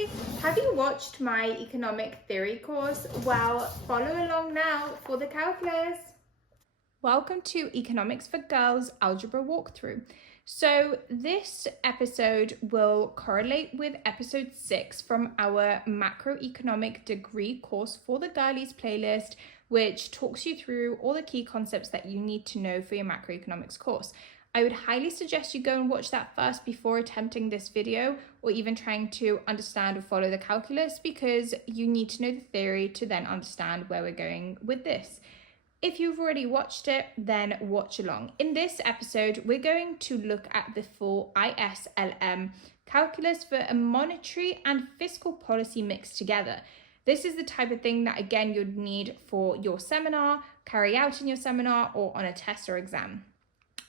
Hey, have you watched my economic theory course? Well, follow along now for the calculus. Welcome to Economics for Girls Algebra Walkthrough. So this episode will correlate with episode 6 from our macroeconomic degree course for the girlies playlist, which talks you through all the key concepts that you need to know for your macroeconomics course. I would highly suggest you go and watch that first before attempting this video or even trying to understand or follow the calculus, because you need to know the theory to then understand where we're going with this. If you've already watched it, then watch along. In this episode, we're going to look at the full ISLM calculus for a monetary and fiscal policy mixed together. This is the type of thing that, again, you'd need for your seminar, carry out in your seminar, or on a test or exam.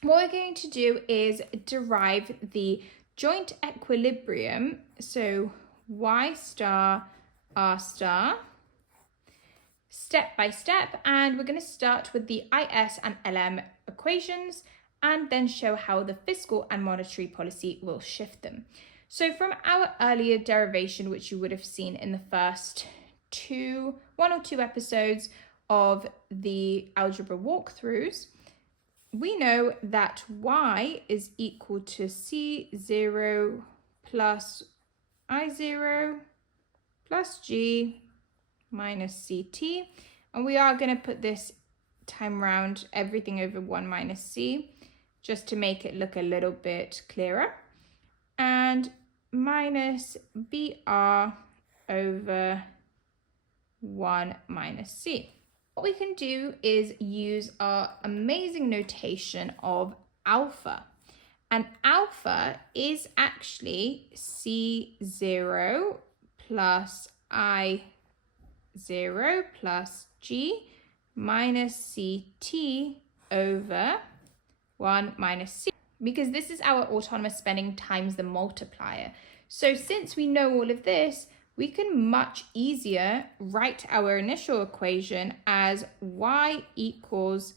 What we're going to do is derive the joint equilibrium, so Y star, R star, step by step, and we're going to start with the IS and LM equations and then show how the fiscal and monetary policy will shift them. So from our earlier derivation, which you would have seen in the first one or two episodes of the algebra walkthroughs, we know that y is equal to c0 plus I0 plus g minus ct, and we are going to put this time round everything over 1 minus c just to make it look a little bit clearer, and minus br over 1 minus c. What we can do is use our amazing notation of alpha. And alpha is actually C0 plus I0 plus G minus CT over 1 minus C, because this is our autonomous spending times the multiplier. So since we know all of this, we can much easier write our initial equation as y equals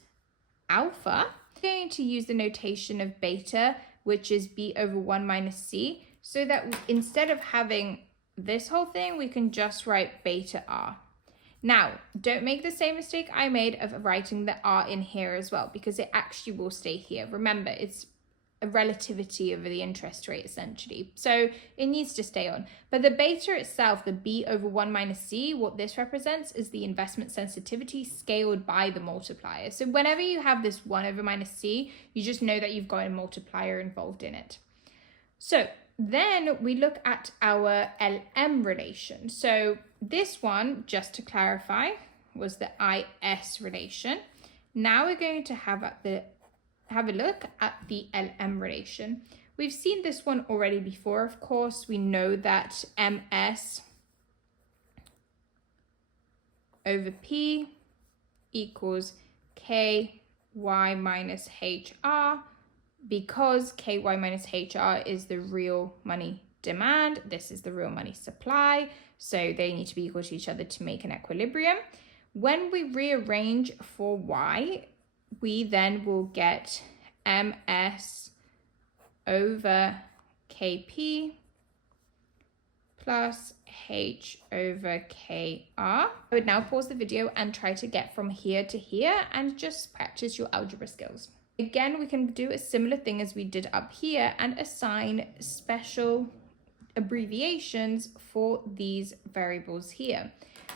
alpha. We're going to use the notation of beta, which is b over 1 minus c, so that instead of having this whole thing, we can just write beta r. Now, don't make the same mistake I made of writing the r in here as well, because it actually will stay here. Remember, it's a relativity of the interest rate essentially, so it needs to stay on. But the beta itself, the b over 1 minus c, what this represents is the investment sensitivity scaled by the multiplier. So whenever you have this 1 over minus c, you just know that you've got a multiplier involved in it. So then we look at our LM relation. So this one, just to clarify, was the IS relation. Now we're going to have a look at the LM relation. We've seen this one already before, of course. We know that MS over P equals KY minus HR, because KY minus HR is the real money demand. This is the real money supply. So they need to be equal to each other to make an equilibrium. When we rearrange for Y, we then will get MS over KP plus H over KR. I would now pause the video and try to get from here to here and just practice your algebra skills. Again, we can do a similar thing as we did up here and assign special abbreviations for these variables here.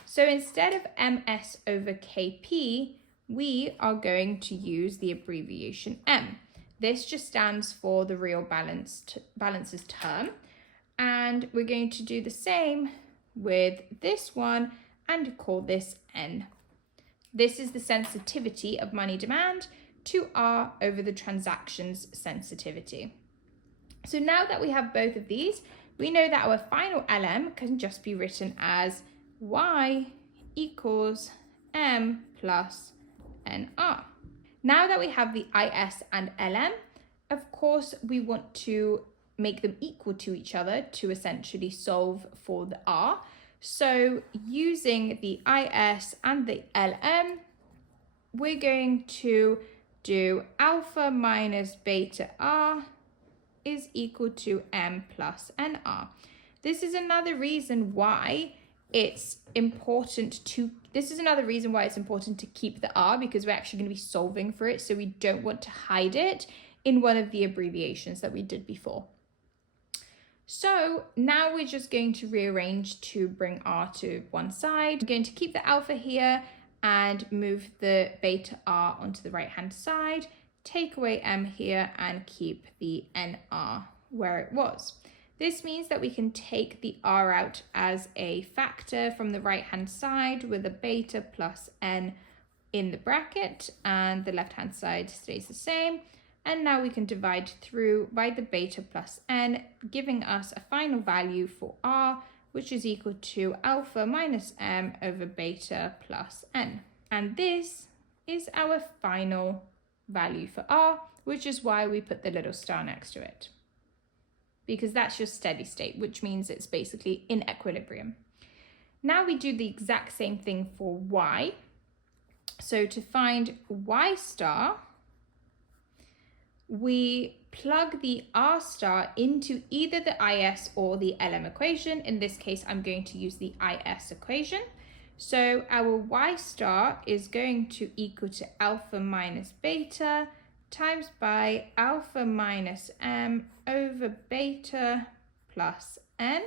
So instead of MS over KP, we are going to use the abbreviation M. This just stands for the real balances term. And we're going to do the same with this one and call this N. This is the sensitivity of money demand to R over the transactions sensitivity. So now that we have both of these, we know that our final LM can just be written as Y equals M plus NR. Now that we have the IS and LM, of course, we want to make them equal to each other to essentially solve for the R. So using the IS and the LM, we're going to do alpha minus beta R is equal to M plus NR. This is another reason why it's important to keep the R, because we're actually going to be solving for it, so we don't want to hide it in one of the abbreviations that we did before. So now we're just going to rearrange to bring R to one side. We're going to keep the alpha here and move the beta R onto the right hand side, take away M here and keep the NR where it was. This means that we can take the R out as a factor from the right hand side with a beta plus N in the bracket, and the left hand side stays the same. And now we can divide through by the beta plus N, giving us a final value for R, which is equal to alpha minus M over beta plus N. And this is our final value for R, which is why we put the little star next to it, because that's your steady state, which means it's basically in equilibrium. Now we do the exact same thing for Y. So to find Y star, we plug the R star into either the IS or the LM equation. In this case, I'm going to use the IS equation. So our Y star is going to equal to alpha minus beta times by alpha minus M over beta plus N,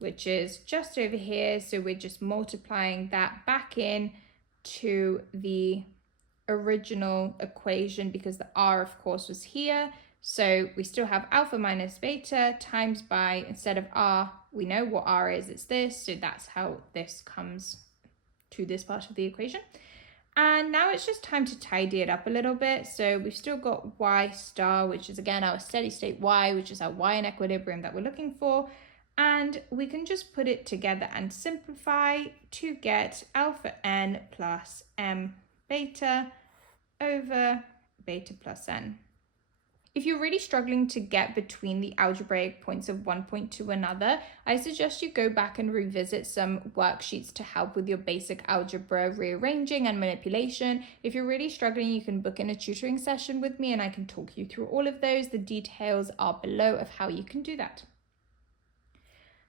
which is just over here. So we're just multiplying that back in to the original equation, because the R of course was here. So we still have alpha minus beta times by, instead of R, we know what R is, it's this. So that's how this comes to this part of the equation. And now it's just time to tidy it up a little bit. So we've still got Y star, which is again our steady state Y, which is our Y in equilibrium that we're looking for. And we can just put it together and simplify to get alpha N plus M beta over beta plus N. If you're really struggling to get between the algebraic points of one point to another, I suggest you go back and revisit some worksheets to help with your basic algebra rearranging and manipulation. If you're really struggling, you can book in a tutoring session with me and I can talk you through all of those. The details are below of how you can do that.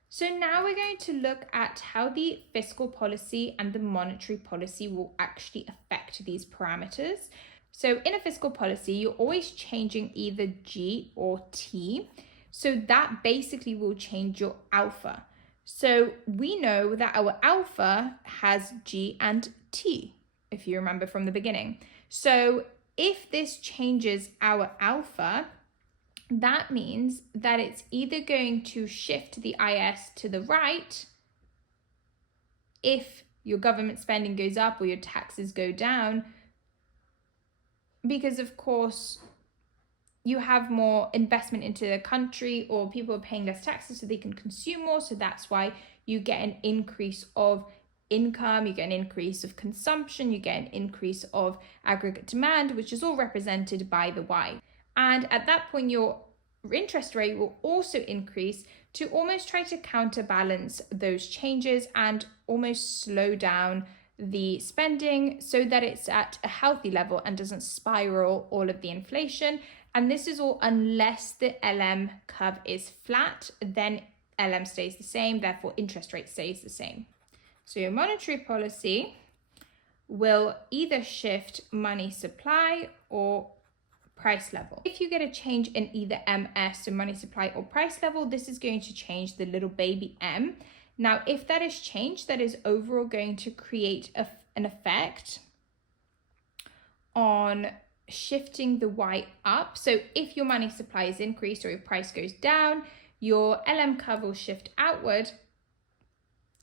So now we're going to look at how the fiscal policy and the monetary policy will actually affect these parameters. So in a fiscal policy, you're always changing either G or T. So that basically will change your alpha. So we know that our alpha has G and T, if you remember from the beginning. So if this changes our alpha, that means that it's either going to shift the IS to the right if your government spending goes up or your taxes go down, because of course you have more investment into the country, or people are paying less taxes so they can consume more. So that's why you get an increase of income, you get an increase of consumption, you get an increase of aggregate demand, which is all represented by the Y. And at that point, your interest rate will also increase to almost try to counterbalance those changes and almost slow down the spending so that it's at a healthy level and doesn't spiral all of the inflation. And this is all unless the LM curve is flat, then LM stays the same, therefore interest rate stays the same. So your monetary policy will either shift money supply or price level. If you get a change in either MS, so money supply, or price level, this is going to change the little baby M. Now, if that is changed, that is overall going to create an effect on shifting the Y up. So if your money supply is increased or your price goes down, your LM curve will shift outward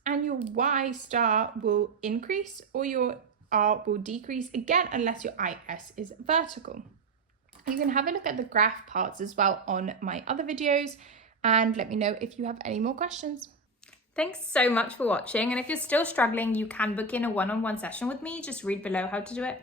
and your Y star will increase or your R will decrease, again, unless your IS is vertical. You can have a look at the graph parts as well on my other videos and let me know if you have any more questions. Thanks so much for watching, and if you're still struggling, you can book in a one-on-one session with me. Just read below how to do it.